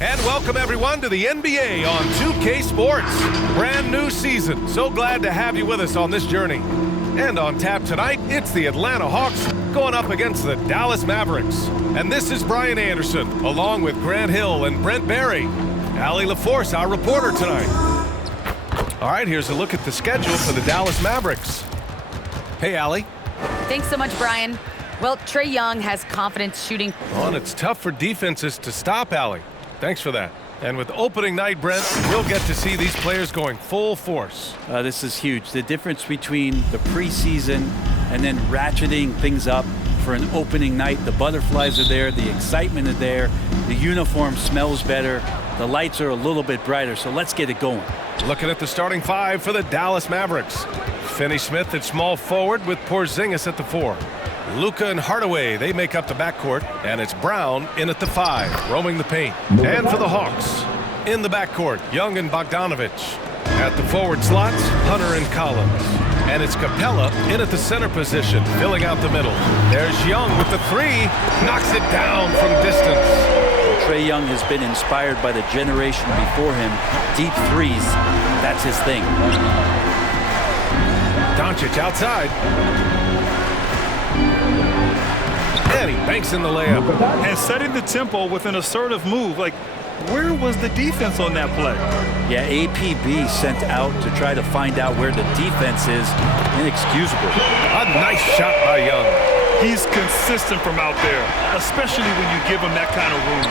And welcome everyone to the NBA on 2K Sports. Brand new season. So glad to have you with us on this journey. And on tap tonight, it's the Atlanta Hawks going up against the Dallas Mavericks. And this is Brian Anderson, along with Grant Hill and Brent Barry. Allie LaForce, our reporter tonight. All right, here's a look at the schedule for the Dallas Mavericks. Hey, Allie. Thanks so much, Brian. Well, Trae Young has confidence shooting. Oh, and it's tough for defenses to stop, Allie. Thanks for that. And with opening night, Brent, we'll get to see these players going full force. This is huge. The difference between the preseason and then ratcheting things up for an opening night. The butterflies are there. The excitement is there. The uniform smells better. The lights are a little bit brighter. So let's get it going. Looking at the starting five for the Dallas Mavericks. Finney-Smith at small forward with Porzingis at the 4. Luka and Hardaway, they make up the backcourt, and it's Brown in at the 5, roaming the paint. And for the Hawks, in the backcourt, Young and Bogdanovich. At the forward slots, Hunter and Collins. And it's Capella in at the center position, filling out the middle. There's Young with the 3, knocks it down from distance. Trae Young has been inspired by the generation before him. Deep threes, that's his thing. Doncic outside. And he banks in the layup. And setting the tempo with an assertive move. Like, where was the defense on that play? Yeah, APB sent out to try to find out where the defense is. Inexcusable. A nice shot by Young. He's consistent from out there, especially when you give him that kind of room.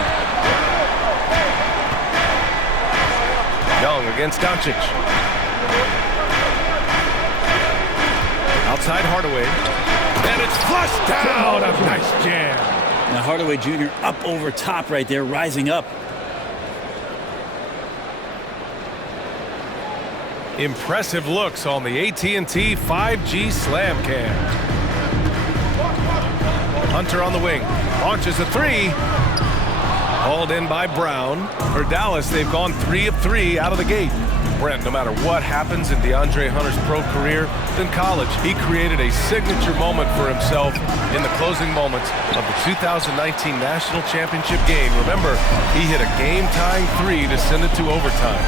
Young against Doncic. Outside Hardaway. And it's flushed down. A nice jam. Now Hardaway Jr. up over top right there, rising up. Impressive looks on the AT&T 5G Slam Cam. Hunter on the wing. Launches a 3. Hauled in by Brown. For Dallas, they've gone 3 of 3 out of the gate. Brent, no matter what happens in DeAndre Hunter's pro career, in college, he created a signature moment for himself in the closing moments of the 2019 National Championship game. Remember, he hit a game-tying 3 to send it to overtime.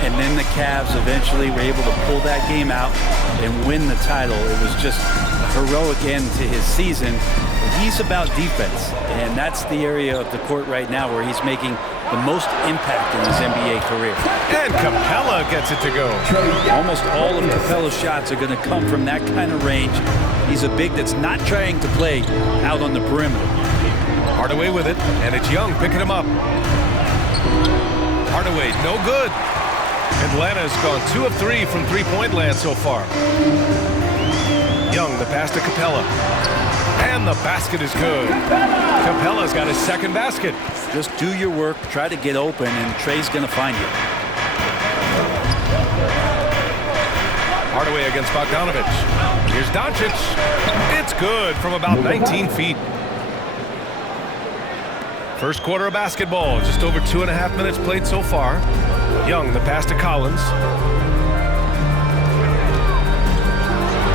And then the Cavs eventually were able to pull that game out and win the title. It was just a heroic end to his season. He's about defense, and that's the area of the court right now where he's making the most impact in his NBA career. And Capella gets it to go. Almost all of Capella's shots are going to come from that kind of range. He's a big that's not trying to play out on the perimeter. Hardaway with it, and it's Young picking him up. Hardaway, no good. Atlanta has gone 2 of 3 from three-point land so far. Young, the pass to Capella. And the basket is good. Capella's got his second basket. Just do your work, try to get open, and Trae's going to find you. Hardaway against Bogdanovich. Here's Doncic. It's good from about 19 feet. First quarter of basketball, just over 2.5 minutes played so far. Young, the pass to Collins.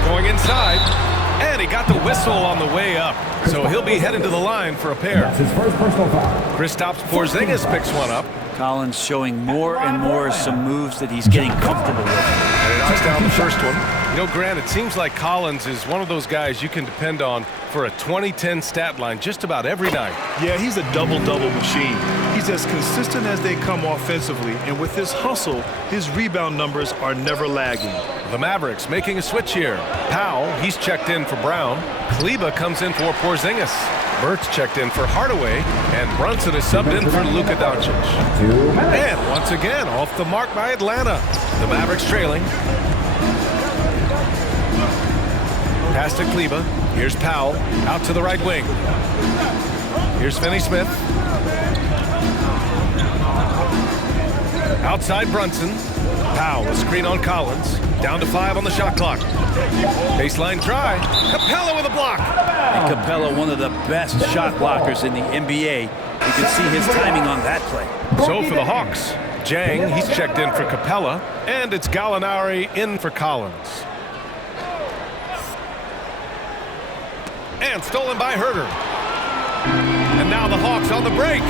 Going inside. And he got the whistle on the way up. So he'll be headed to the line for a pair. That's his first personal foul. Kristaps Porzingis picks one up. Collins showing more and more some moves that he's getting comfortable with. And he knocks down the first one. You know, Grant, it seems like Collins is one of those guys you can depend on for a 2010 stat line just about every night. Yeah, he's a double-double machine. He's as consistent as they come offensively, and with his hustle, his rebound numbers are never lagging. The Mavericks making a switch here. Powell, he's checked in for Brown. Kleba comes in for Porzingis. Burt's checked in for Hardaway, and Brunson is subbed in for Luka Doncic. And once again, off the mark by Atlanta. The Mavericks trailing. Pass to Kleba. Here's Powell, out to the right wing. Here's Finney-Smith. Outside Brunson. Powell, a screen on Collins. Down to 5 on the shot clock. Baseline try. Capella with a block. And Capella, one of the best shot blockers in the NBA. You can see his timing on that play. So for the Hawks, Jang, he's checked in for Capella. And it's Gallinari in for Collins. And stolen by Herter. And now the Hawks on the break.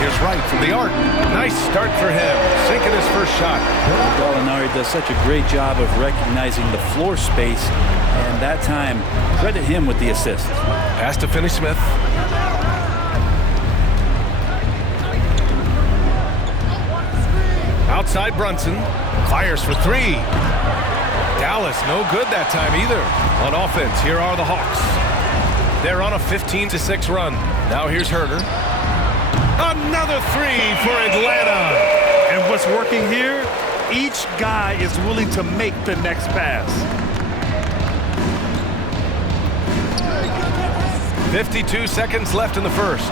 Here's Wright from the arc. Nice start for him, sinking his first shot. Gallinari does such a great job of recognizing the floor space, and that time, credit him with the assist. Pass to Finney-Smith. Outside Brunson, fires for three. Dallas no good that time either. On offense, here are the Hawks. They're on a 15-6 run. Now here's Herder. Another three for Atlanta. And what's working here? Each guy is willing to make the next pass. 52 seconds left in the first.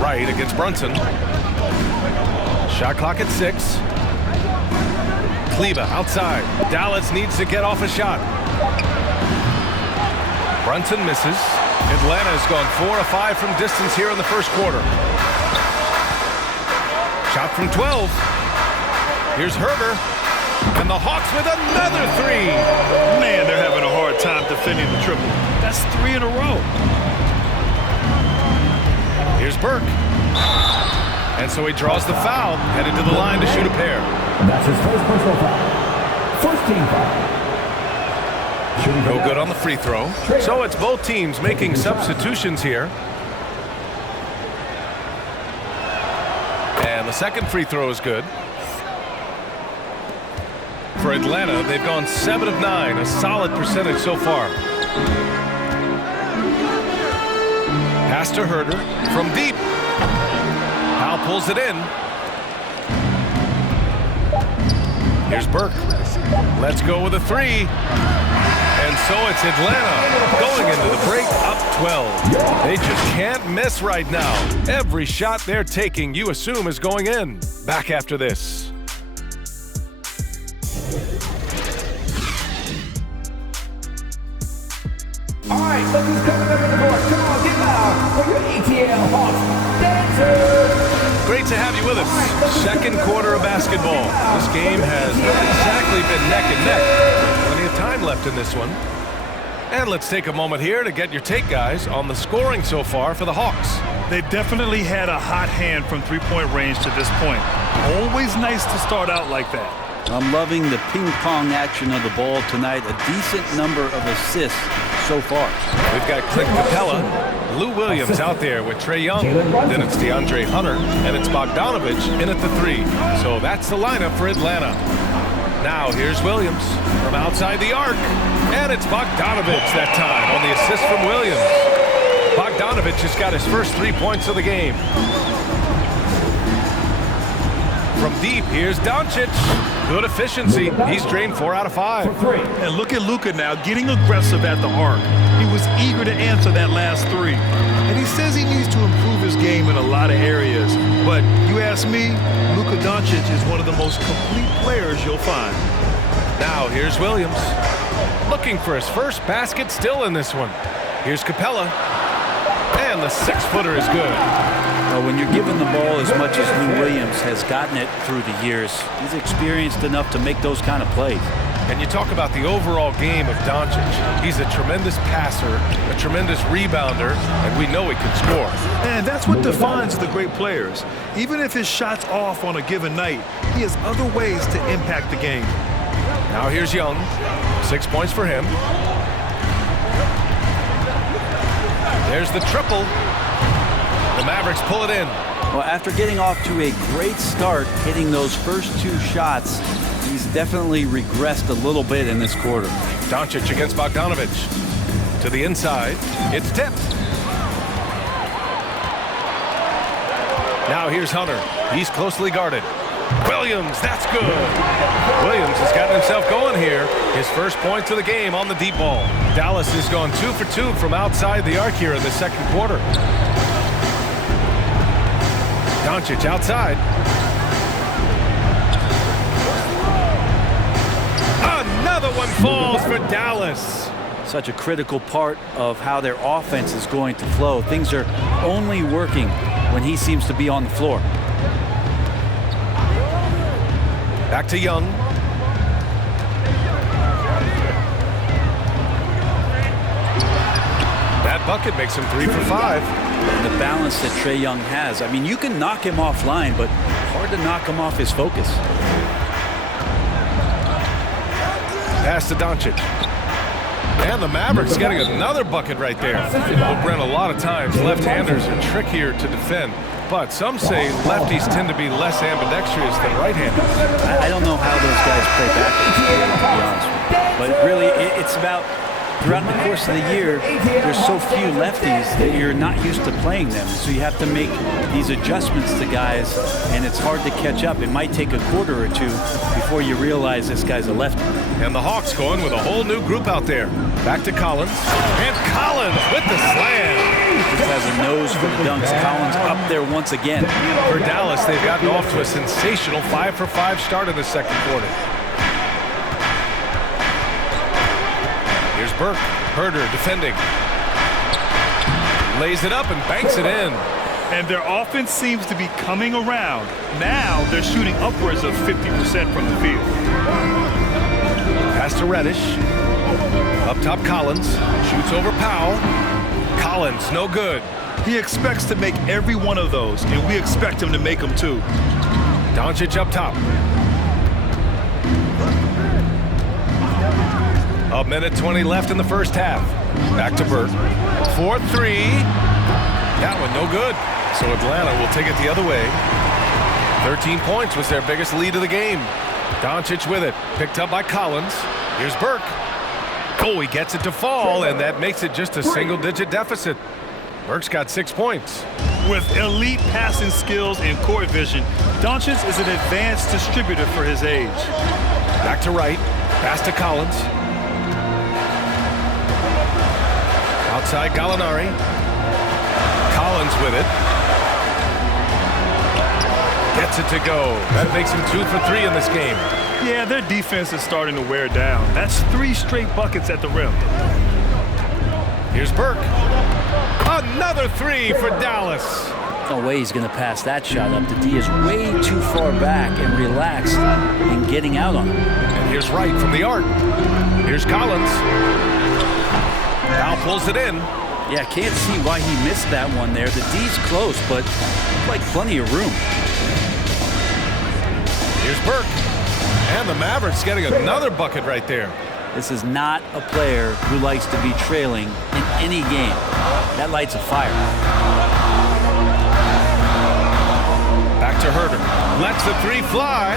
Right against Brunson. Shot clock at 6. Kleber outside. Dallas needs to get off a shot. Brunson misses. Atlanta has gone 4 of 5 from distance here in the first quarter. Shot from 12. Here's Herder. And the Hawks with another three. Man, they're having a hard time defending the triple. That's 3 in a row. Here's Burke. And so he draws the foul, headed to the line to shoot a pair. That's his first personal foul. First team foul. No good on the free throw. So it's both teams making substitutions here. And the second free throw is good. For Atlanta, they've gone 7 of 9, a solid percentage so far. Pass to Herder from deep. Powell pulls it in. Here's Burke. Let's go with a three. And so it's Atlanta going into the break up 12. They just can't miss right now. Every shot they're taking, you assume, is going in. Back after this. All right, look who's coming up in the board. Come on, get loud for your ATL Hawks dancers. Great to have you with us. Second quarter of basketball. This game has not exactly been neck and neck. Plenty of time left in this one. And let's take a moment here to get your take, guys, on the scoring so far for the Hawks. They definitely had a hot hand from three-point range to this point. Always nice to start out like that. I'm loving the ping-pong action of the ball tonight. A decent number of assists so far. We've got Clint Capella, Lou Williams out there with Trae Young. Then it's DeAndre Hunter, and it's Bogdanovich in at the 3. So that's the lineup for Atlanta. Now here's Williams from outside the arc. And it's Bogdanovich that time on the assist from Williams. Bogdanovich has got his first 3 points of the game. From deep, here's Doncic. Good efficiency. He's drained 4 out of 5. And look at Luka now getting aggressive at the arc. He was eager to answer that last 3. And he says he needs to improve his game in a lot of areas. But you ask me, Luka Doncic is one of the most complete players you'll find. Now here's Williams. Looking for his first basket still in this one. Here's Capella. And the 6-footer is good. When you're given the ball as much as Lou Williams has gotten it through the years, he's experienced enough to make those kind of plays. And you talk about the overall game of Doncic. He's a tremendous passer, a tremendous rebounder, and we know he can score. And that's what defines the great players. Even if his shot's off on a given night, he has other ways to impact the game. Now here's Young. 6 points for him. There's the triple. The Mavericks pull it in. Well, after getting off to a great start, hitting those first 2 shots, he's definitely regressed a little bit in this quarter. Doncic against Bogdanovich. To the inside. It's tipped. Now here's Hunter. He's closely guarded. Williams, that's good. Williams has gotten himself going here. His first points of the game on the deep ball. Dallas has gone 2 for 2 from outside the arc here in the second quarter. Doncic outside. Another one falls for Dallas. Such a critical part of how their offense is going to flow. Things are only working when he seems to be on the floor. Back to Young. bucket makes him 3 for 5. The balance that Trae Young has. I mean, you can knock him offline, but hard to knock him off his focus. Pass to Doncic. And the Mavericks getting another bucket right there. Well, Brent, a lot of times left-handers are trickier to defend, but some say lefties tend to be less ambidextrous than right-handers. I don't know how those guys play backwards, to be honest with you. But really, it's about throughout the course of the year, there's so few lefties that you're not used to playing them. So you have to make these adjustments to guys, and it's hard to catch up. It might take a quarter or two before you realize this guy's a lefty. And the Hawks going with a whole new group out there. Back to Collins. And Collins with the slam. Just has a nose for the dunks. Collins up there once again. For Dallas, they've gotten off to a sensational 5 for 5 start in the second quarter. Here's Burke. Herder defending. Lays it up and banks it in. And their offense seems to be coming around. Now they're shooting upwards of 50% from the field. Pass to Reddish. Up top, Collins. Shoots over Powell. Collins, no good. He expects to make every one of those, and we expect him to make them too. Doncic up top. A minute 20 left in the first half. Back to Burke. 4-3. That one no good. So Atlanta will take it the other way. 13 points was their biggest lead of the game. Doncic with it. Picked up by Collins. Here's Burke. Oh, he gets it to fall, and that makes it just a single-digit deficit. Burke's got 6 points. With elite passing skills and court vision, Doncic is an advanced distributor for his age. Back to right. Pass to Collins. Outside Gallinari. Collins with it. Gets it to go. That makes him 2 for 3 in this game. Yeah, their defense is starting to wear down. That's 3 straight buckets at the rim. Here's Burke. Another 3 for Dallas. No way he's going to pass that shot up. The D is way too far back and relaxed in getting out on it. And here's Wright from the arc. Here's Collins. Now pulls it in. Yeah, can't see why he missed that one there. The D's close, but like plenty of room. Here's Burke. And the Mavericks getting another bucket right there. This is not a player who likes to be trailing in any game. That lights a fire. Back to Herder. Lets the 3 fly.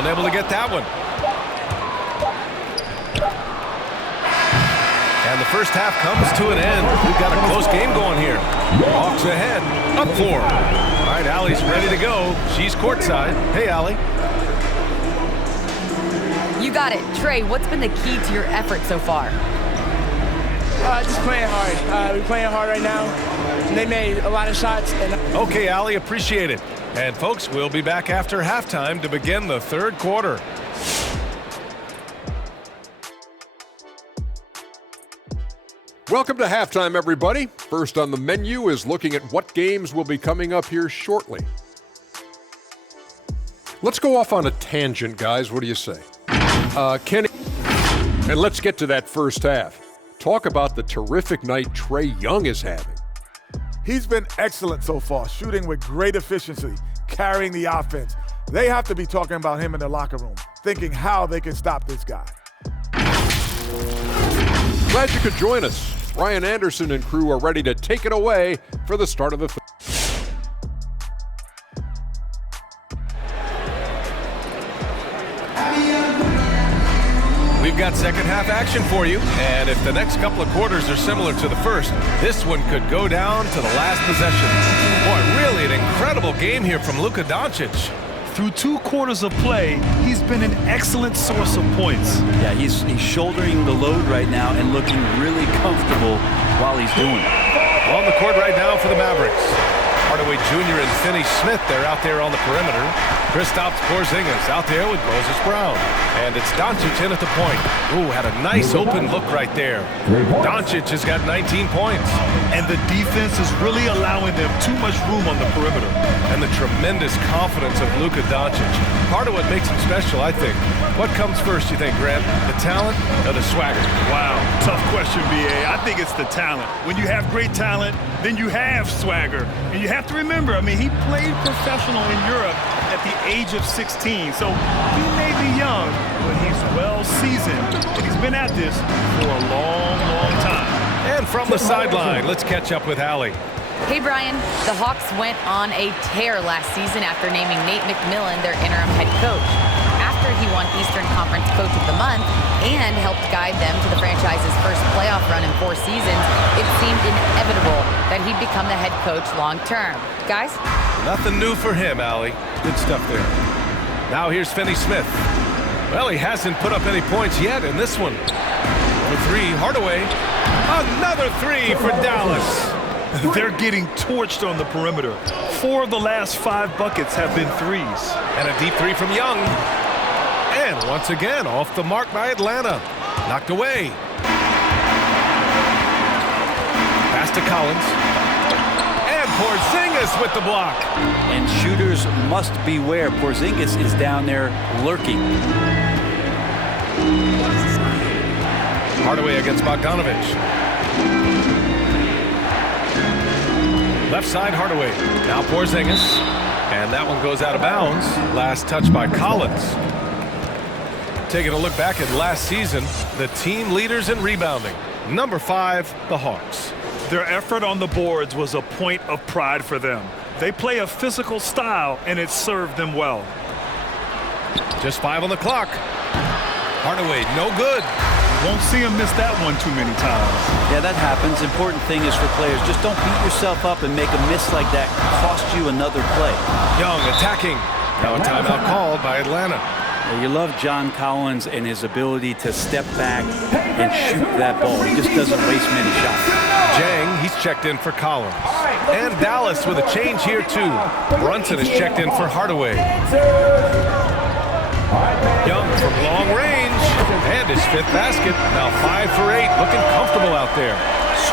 Unable to get that one. And the first half comes to an end. We've got a close game going here. Hawks ahead. Up 4. All right, Allie's ready to go. She's courtside. Hey, Allie. You got it. Trae, what's been the key to your effort so far? Just playing hard. We're playing hard right now. They made a lot of shots. Okay, Allie, appreciate it. And folks, we'll be back after halftime to begin the third quarter. Welcome to halftime, everybody. First on the menu is looking at what games will be coming up here shortly. Let's go off on a tangent, guys. What do you say? Kenny, and let's get to that first half. Talk about the terrific night Trae Young is having. He's been excellent so far, shooting with great efficiency, carrying the offense. They have to be talking about him in the locker room, thinking how they can stop this guy. Glad you could join us. Ryan Anderson and crew are ready to take it away for the start of the We've got second half action for you, and if the next couple of quarters are similar to the first, this one could go down to the last possession. Boy, really an incredible game here from Luka Doncic. Through 2 quarters of play, he's been an excellent source of points. Yeah, he's shouldering the load right now and looking really comfortable while he's doing it. On the court right now for the Mavericks. Hardaway Jr. and Finney Smith, they're out there on the perimeter. Kristaps Porzingis out there with Moses Brown. And it's Doncic in at the point. Ooh, had a nice open look right there. Doncic has got 19 points. And the defense is really allowing them too much room on the perimeter. And the tremendous confidence of Luka Doncic. Part of what makes him special, I think. What comes first, you think, Grant? The talent or the swagger? Wow. tough question, B.A. I think it's the talent. When you have great talent, then you have swagger. And you have to remember, I mean, he played professional in Europe at the age of 16. So he may be young, but he's well seasoned. And he's been at this for a long, long time. And from the sideline, let's catch up with Allie. Hey, Brian. The Hawks went on a tear last season after naming Nate McMillan their interim head coach. After he won Eastern Conference Coach of the Month and helped guide them to the franchise's first playoff run in 4 seasons, it seemed inevitable that he'd become the head coach long term. Guys? Nothing new for him, Allie. Good stuff there. Now here's Finney Smith. Well, he hasn't put up any points yet in this one. For 3, Hardaway. Another 3 for Dallas. They're getting torched on the perimeter. 4 of the last 5 buckets have been threes. And a deep 3 from Young. And once again, off the mark by Atlanta. Knocked away. Pass to Collins. And Porzingis with the block. And shooters must beware. Porzingis is down there lurking. Hardaway against Bogdanovich. Left side, Hardaway. Now Porzingis. And that one goes out of bounds. Last touch by Collins. Taking a look back at last season, the team leaders in rebounding. Number 5, the Hawks. Their effort on the boards was a point of pride for them. They play a physical style, and it served them well. Just 5 on the clock. Hardaway, no good. Won't see him miss that one too many times. Yeah, that happens. Important thing is for players, just don't beat yourself up and make a miss like that cost you another play. Young attacking. Now a timeout called by Atlanta. Well, you love John Collins and his ability to step back and shoot that ball. He just doesn't waste many shots. Jang, he's checked in for Collins. And Dallas with a change here too. Brunson is checked in for Hardaway. Young from long range. And his 5th basket. Now 5 for 8. Looking comfortable out there.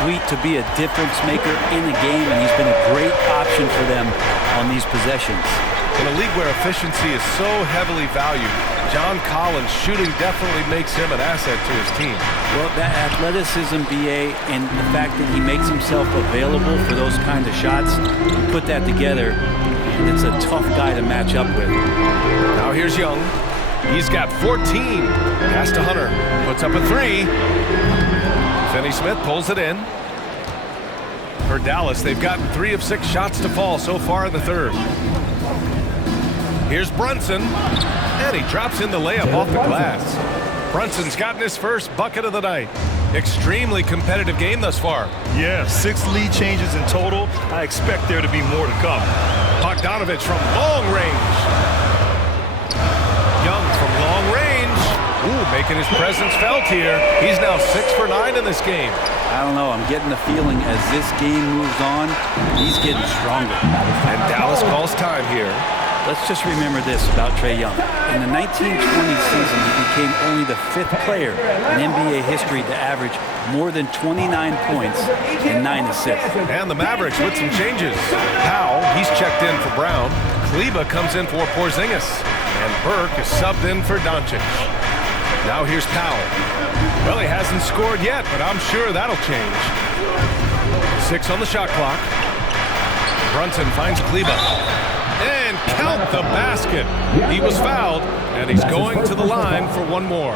Sweet to be a difference maker in the game, and he's been a great option for them on these possessions. In a league where efficiency is so heavily valued, John Collins' shooting definitely makes him an asset to his team. Well, that athleticism, BA, and the fact that he makes himself available for those kind of shots, you put that together, and it's a tough guy to match up with. Now here's Young. He's got 14. Pass to Hunter. Puts up a 3. Finney Smith pulls it in. For Dallas, they've gotten 3 of 6 shots to fall so far in the 3rd. Here's Brunson. And he drops in the layup off the glass. Brunson's gotten his first bucket of the night. Extremely competitive game thus far. Yeah, 6 lead changes in total. I expect there to be more to come. Bogdanovich from long range. Young from long range. Ooh, making his presence felt here. He's now 6 for 9 in this game. I don't know. I'm getting the feeling as this game moves on, he's getting stronger. And Dallas calls time here. Let's just remember this about Trae Young. In the 1920 season, he became only the 5th player in NBA history to average more than 29 points and 9 assists. And the Mavericks with some changes. Powell, he's checked in for Brown. Kleba comes in for Porzingis. And Burke is subbed in for Doncic. Now here's Powell. Well, he hasn't scored yet, but I'm sure that'll change. 6 on the shot clock. Brunson finds Kleba. And count the basket. He was fouled, and he's going to the line for one more.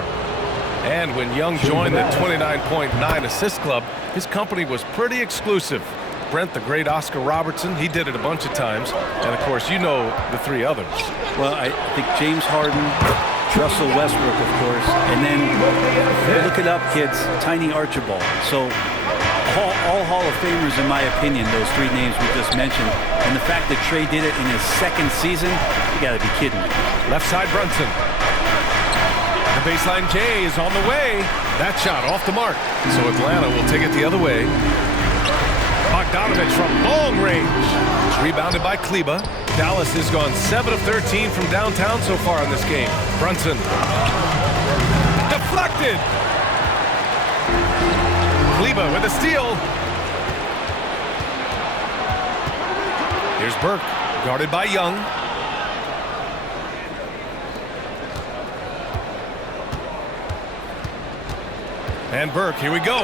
And when Young joined the 29.9 assist club, his company was pretty exclusive. Brent, the great Oscar Robertson, he did it a bunch of times. And, of course, you know the 3 others. Well, I think James Harden, Russell Westbrook, of course, and then look it up, kids, Tiny Archibald. So all Hall of Famers, in my opinion, those 3 names we just mentioned. And the fact that Trae did it in his 2nd season, you got to be kidding me. Left side, Brunson. The baseline J is on the way. That shot off the mark. So Atlanta will take it the other way. Bogdanovich from long range. It's rebounded by Kleba. Dallas has gone 7 of 13 from downtown so far in this game. Brunson. Deflected. Kleba with a steal. Here's Burke, guarded by Young. And Burke, here we go.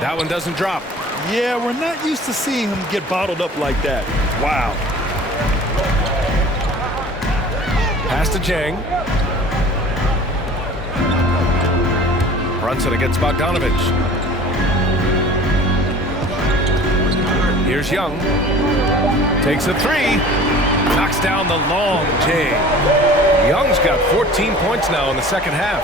That one doesn't drop. Yeah, we're not used to seeing him get bottled up like that. Wow. Pass to Jang. Brunson against Bogdanovich. Here's Young. Takes a three. Knocks down the long J. Young's got 14 points now in the second half.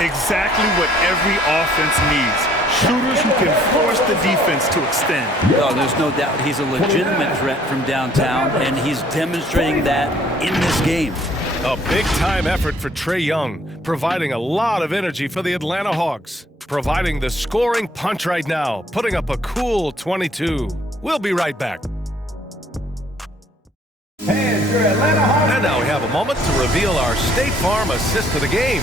Exactly what every offense needs. Shooters who can force the defense to extend. Oh, there's no doubt he's a legitimate threat from downtown, and he's demonstrating that in this game. A big-time effort for Trae Young, providing a lot of energy for the Atlanta Hawks. Providing the scoring punch right now, putting up a cool 22. We'll be right back. And now we have a moment to reveal our State Farm assist of the game.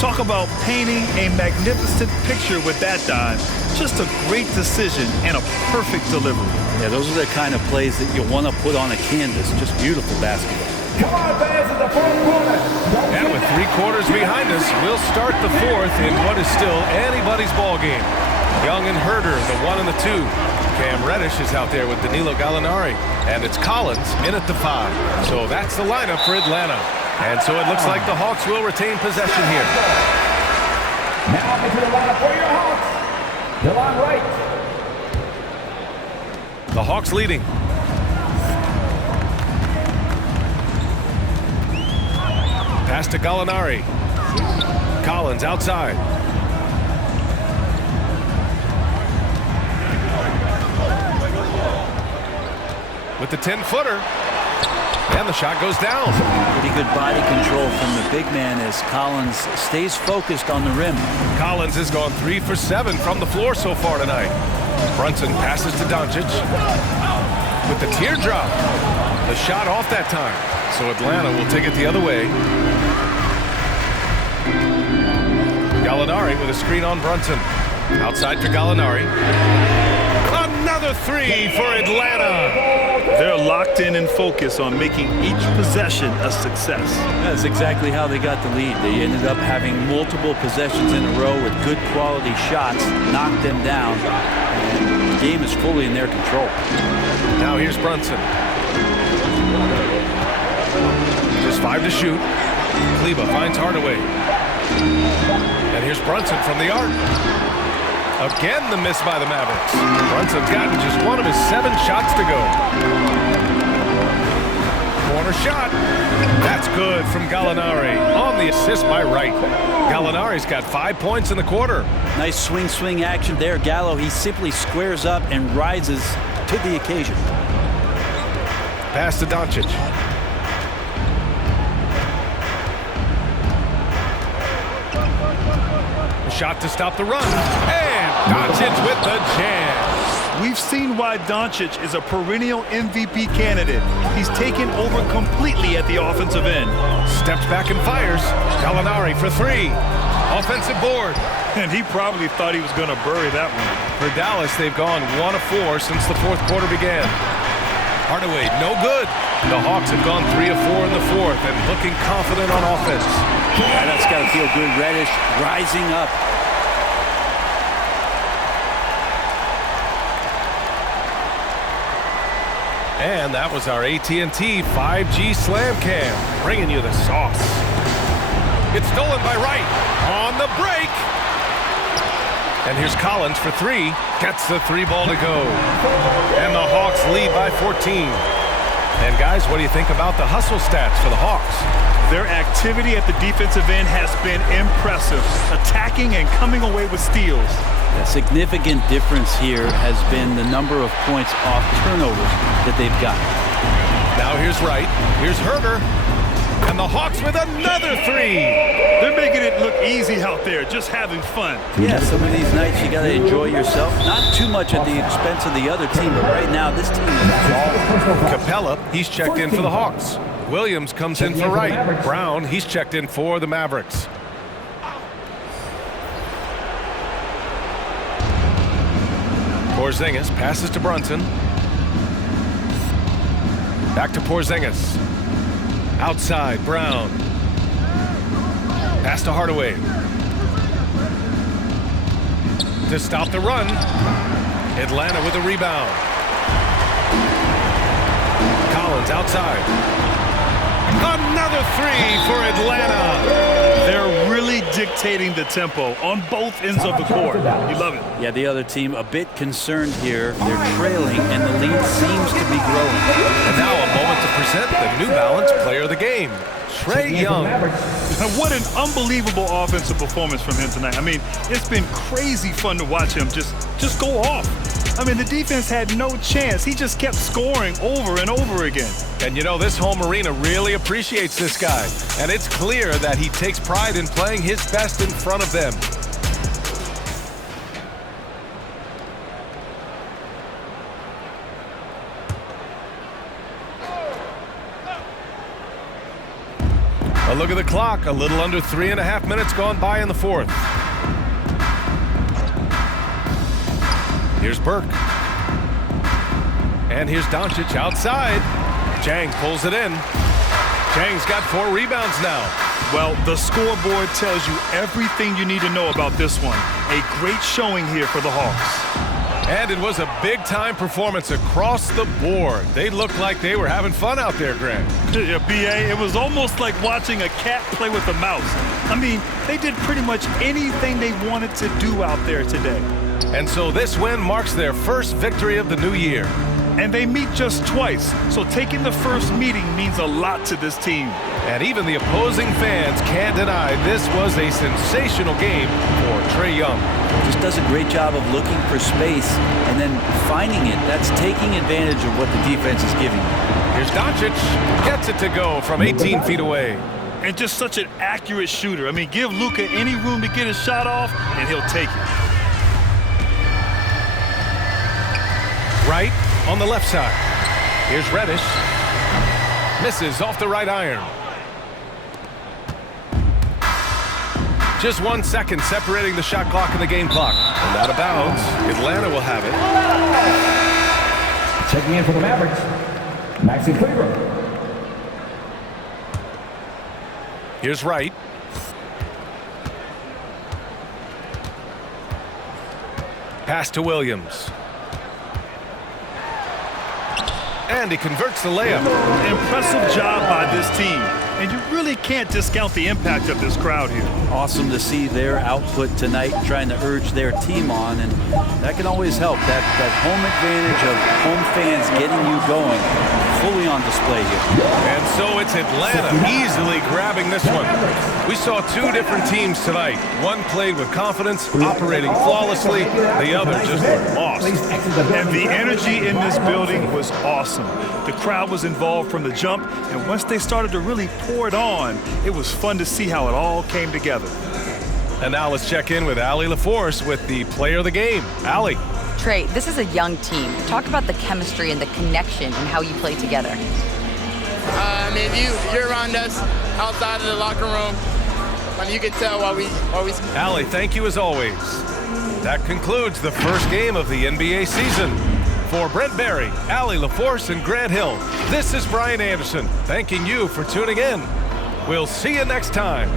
Talk about painting a magnificent picture with that dive. Just a great decision and a perfect delivery. Yeah, those are the kind of plays that you want to put on a canvas. Just beautiful basketball. Come on, fans, in the fourth quarter. And with 3 quarters behind us, we'll start the fourth in what is still anybody's ball game. Young and Herder, the 1 and the 2. Cam Reddish is out there with Danilo Gallinari. And it's Collins in at the 5. So that's the lineup for Atlanta. And so it looks like the Hawks will retain possession here. Now into the lineup for your Hawks. Delon Wright. The Hawks leading. Pass to Gallinari. Collins outside. With the 10-footer. And the shot goes down. Pretty good body control from the big man as Collins stays focused on the rim. Collins has gone 3 for 7 from the floor so far tonight. Brunson passes to Doncic. With the teardrop. The shot off that time. So Atlanta will take it the other way. Gallinari with a screen on Brunson. Outside for Gallinari. Another 3 for Atlanta. They're locked in and focused on making each possession a success. That's exactly how they got the lead. They ended up having multiple possessions in a row with good quality shots, knocked them down, and the game is fully in their control. Now here's Brunson. Just 5 to shoot. Kleba finds Hardaway. And here's Brunson from the arc. Again, the miss by the Mavericks. Brunson's gotten just 1 of his 7 shots to go. Corner shot. That's good from Gallinari on the assist by Wright. Gallinari's got 5 points in the quarter. Nice swing action there. Gallo, he simply squares up and rises to the occasion. Pass to Doncic. A shot to stop the run. And Doncic with the jam. We've seen why Doncic is a perennial MVP candidate. He's taken over completely at the offensive end. Steps back and fires. Gallinari for 3. Offensive board. And he probably thought he was going to bury that one. For Dallas, they've gone 1 of 4 since the 4th quarter began. Hardaway, no good. The Hawks have gone 3 of 4 in the 4th and looking confident on offense. Yeah, that's got to feel good. Reddish rising up. And that was our AT&T 5G Slam Cam, bringing you the sauce. It's stolen by Wright on the break. And here's Collins for 3. Gets the 3 ball to go. And the Hawks lead by 14. And guys, what do you think about the hustle stats for the Hawks? Their activity at the defensive end has been impressive, attacking and coming away with steals. A significant difference here has been the number of points off turnovers that they've got. Now here's Wright. Here's Herder. And the Hawks with another 3. They're making it look easy out there, just having fun. Yeah, some of these nights you got to enjoy yourself. Not too much at the expense of the other team, but right now this team is... Capella, he's checked in for the Hawks. Williams comes in for Wright. Brown, he's checked in for the Mavericks. Porzingis passes to Brunson. Back to Porzingis. Outside, Brown. Pass to Hardaway. to stop the run. Atlanta with a rebound. Collins outside. Another three for Atlanta. They're really dictating the tempo on both ends of the court. You love it. Yeah, the other team a bit concerned here. They're trailing, and the lead seems to be growing. And now a moment to present the New Balance Player of the Game, Trae Young. What an unbelievable offensive performance from him tonight. I mean, it's been crazy fun to watch him just go off. I mean, the defense had no chance. He just kept scoring over and over again. And you know, this home arena really appreciates this guy. And it's clear that he takes pride in playing his best in front of them. A look at the clock. A little under 3.5 minutes gone by in the fourth. Here's Burke. And here's Doncic outside. Chang pulls it in. Chang's got 4 rebounds now. Well, the scoreboard tells you everything you need to know about this one. A great showing here for the Hawks. And it was a big-time performance across the board. They looked like they were having fun out there, Grant. Yeah, B.A., it was almost like watching a cat play with a mouse. I mean, they did pretty much anything they wanted to do out there today. And so this win marks their first victory of the new year. And they meet just twice, so taking the first meeting means a lot to this team. And even the opposing fans can't deny this was a sensational game for Trae Young. Just does a great job of looking for space and then finding it. That's taking advantage of what the defense is giving him. Here's Doncic. Gets it to go from 18 feet away. And just such an accurate shooter. I mean, give Luka any room to get his shot off, and he'll take it. Right on the left side. Here's Reddish. Misses off the right iron. Just 1 second separating the shot clock and the game clock. And out of bounds. Atlanta will have it. Checking in for the Mavericks, Maxi Kleber. Here's Wright. Pass to Williams. And he converts the layup. Impressive job by this team. And you really can't discount the impact of this crowd here. Awesome to see their output tonight, trying to urge their team on, and that can always help. That home advantage of home fans getting you going, fully on display here. And so it's Atlanta easily grabbing this one. We saw 2 different teams tonight. One played with confidence, operating flawlessly. The other just lost. And the energy in this building was awesome. The crowd was involved from the jump, and once they started to really pour it on, it was fun to see how it all came together. And now let's check in with Allie LaForce with the player of the game. Allie. Trae, this is a young team. Talk about the chemistry and the connection and how you play together. I mean, you're around us outside of the locker room. I mean, you can tell why we. Allie, thank you as always. That concludes the first game of the NBA season. For Brent Barry, Allie LaForce, and Grant Hill, this is Brian Anderson, thanking you for tuning in. We'll see you next time.